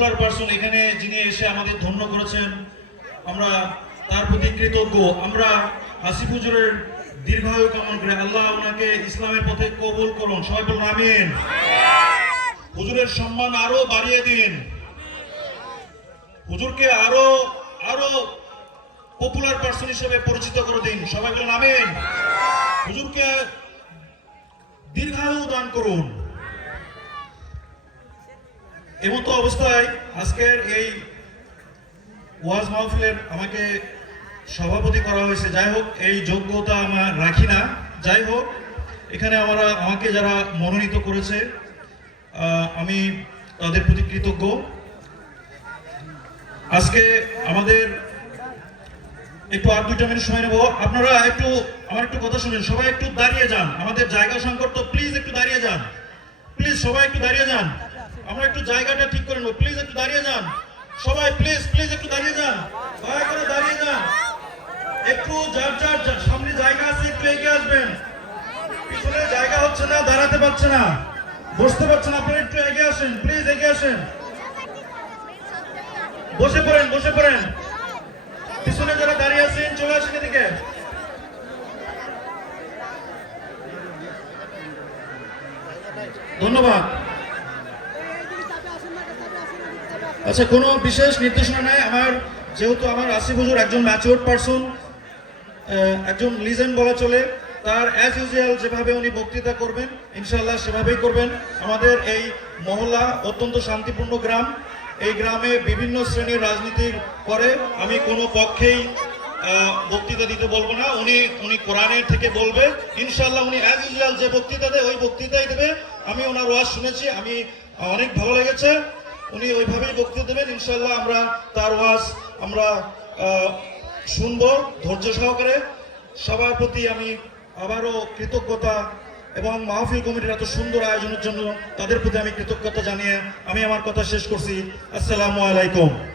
Popular person এখানে যিনি এসে আমাদের ধন্য করেছেন, আমরা তার প্রতি কৃতজ্ঞ। আমরা আসিফ হুজুরের দীর্ঘায়ু কামনা করে আল্লাহ ওনাকে ইসলামের পথে কবুল করুন। সবাই বলুন আমিন। হুজুরের সম্মান আরো বাড়িয়ে দিন, হুজুরকে আরো আরো পপুলার পারসন হিসেবে পরিচিত করে দিন। সবাই বলুন আমিন। হুজুরকে দীর্ঘায়ু দান করুন। এমতো অবস্থায় আজকের এই ওয়াজ মাহফিলের আমাকে সভাপতি করা হয়েছে। যাই হোক, এই যোগ্যতা আমার রাখি না। যাই হোক, এখানে আমাকে যারা মনোনীত করেছে আমি তাদের প্রতি কৃতজ্ঞ। আজকে আমাদের একটু আর 2 মিনিট সময় নেব। আপনারা আমার একটু কথা শুনেন। সবাই একটু দাঁড়িয়ে যান, আমাদের জায়গা সংকট, তো প্লিজ একটু দাঁড়িয়ে যান। প্লিজ সবাই একটু দাঁড়িয়ে যান, আমরা একটু জায়গাটা ঠিক করে নেব। প্লিজ একটু দাঁড়িয়ে যান সবাই, প্লিজ প্লিজ একটু দাঁড়িয়ে যান, দয়া করে দাঁড়িয়ে যান। একটু যার যার সামনে জায়গা আছে একটু এগিয়ে আসবেন। পিছনে জায়গা হচ্ছে না, দাঁড়াতে পারছে না, বসতে পারছে না, আপনারা একটু এগিয়ে আসেন, প্লিজ এগিয়ে আসেন। বসে পড়েন, বসে পড়েন। পিছনে যারা দাঁড়িয়ে আছেন চলে আসেন এদিকে। ধন্যবাদ। আচ্ছা, কোনো বিশেষ নির্দেশনা নাই আমার, যেহেতু আমার আসিফ হুজুর একজন ম্যাচিউরড পারসন, একজন লিজেন্ড বলা চলে। তার অ্যাজ ইউজুয়াল যেভাবে উনি বক্তৃতা করবেন ইনশাআল্লাহ সেভাবেই করবেন। আমাদের এই মহল্লা অত্যন্ত শান্তিপূর্ণ গ্রাম। এই গ্রামে বিভিন্ন শ্রেণীর রাজনীতি করে, আমি কোনো পক্ষেই বক্তৃতা দিতে বলবো না। উনি কোরআনের থেকে বলবে ইনশাআল্লাহ। উনি অ্যাজ ইউজুয়াল যে বক্তৃতা দেয় ওই বক্তৃতাই দেবে। আমি ওনার ওয়াজ শুনেছি, আমি অনেক ভালো লেগেছে। উনি ওইভাবেই বক্তৃতা দেবেন ইনশাআল্লাহ। আমরা তার ওয়াজ আমরা শুনবো ধৈর্য সহকারে। সবার প্রতি আমি আবারও কৃতজ্ঞতা, এবং মাহফিল কমিটির এত সুন্দর আয়োজনের জন্য তাদের প্রতি আমি কৃতজ্ঞতা জানিয়ে আমি আমার কথা শেষ করছি। আসসালামু আলাইকুম।